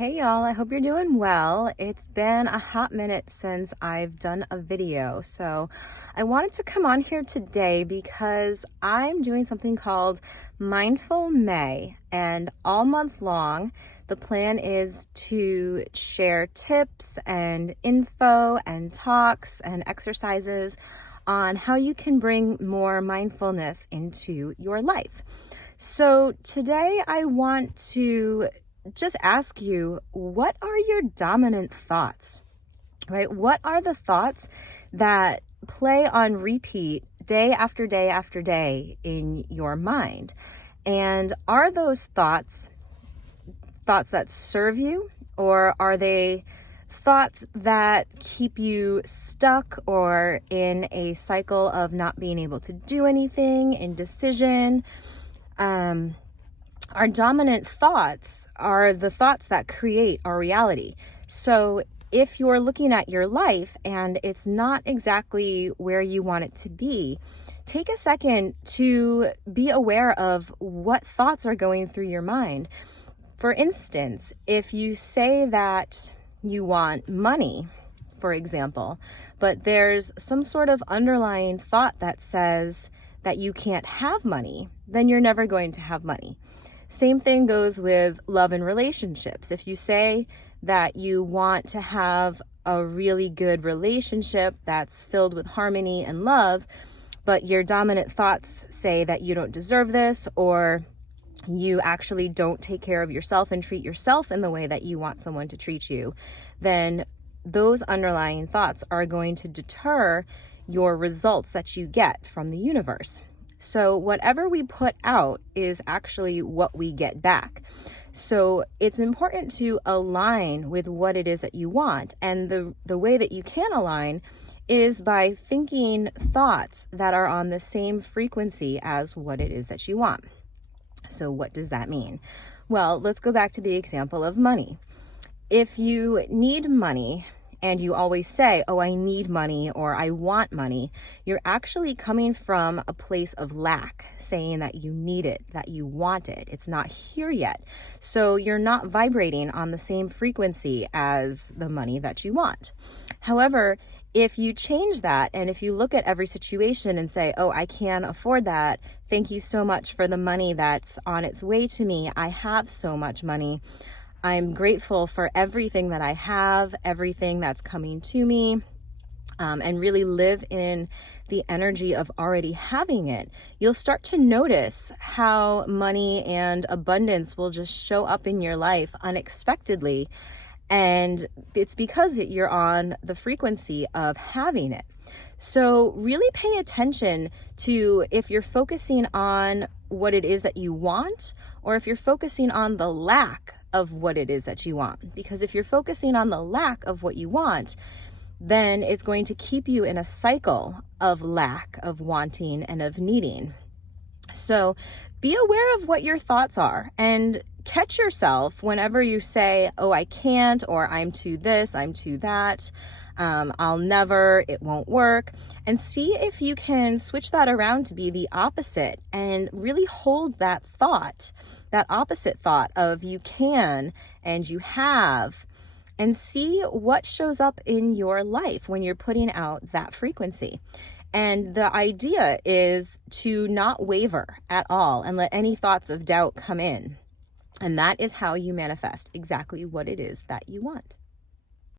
Hey y'all, I hope you're doing well. It's been a hot minute since I've done a video, so I wanted to come on here today because I'm doing something called Mindful May, and all month long, the plan is to share tips and info and talks and exercises on how you can bring more mindfulness into your life. So today I want to just ask you, what are your dominant thoughts, right? What are the thoughts that play on repeat day after day after day in your mind? And are those thoughts that serve you, or are they thoughts that keep you stuck or in a cycle of not being able to do anything, indecision? Our dominant thoughts are the thoughts that create our reality. So if you're looking at your life and it's not exactly where you want it to be, take a second to be aware of what thoughts are going through your mind. For instance, if you say that you want money, for example, but there's some sort of underlying thought that says that you can't have money, then you're never going to have money. Same thing goes with love and relationships. If you say that you want to have a really good relationship that's filled with harmony and love, but your dominant thoughts say that you don't deserve this, or you actually don't take care of yourself and treat yourself in the way that you want someone to treat you, then those underlying thoughts are going to deter your results that you get from the universe. So whatever we put out is actually what we get back. So it's important to align with what it is that you want. And the way that you can align is by thinking thoughts that are on the same frequency as what it is that you want. So what does that mean? Well, let's go back to the example of money. If you need money, and you always say, oh, I need money or I want money, you're actually coming from a place of lack, saying that you need it, that you want it. It's not here yet. So you're not vibrating on the same frequency as the money that you want. However, if you change that, and if you look at every situation and say, oh, I can afford that, thank you so much for the money that's on its way to me. I have so much money. I'm grateful for everything that I have, everything that's coming to me, and really live in the energy of already having it. You'll start to notice how money and abundance will just show up in your life unexpectedly. And it's because you're on the frequency of having it. So really pay attention to if you're focusing on what it is that you want, or if you're focusing on the lack of what it is that you want. Because if you're focusing on the lack of what you want, then it's going to keep you in a cycle of lack, of wanting, and of needing. So be aware of what your thoughts are and catch yourself whenever you say, oh, I can't, or I'm too this, I'm too that, I'll never, it won't work, and see if you can switch that around to be the opposite and really hold that thought, that opposite thought of you can and you have, and see what shows up in your life when you're putting out that frequency. And the idea is to not waver at all and let any thoughts of doubt come in. And that is how you manifest exactly what it is that you want.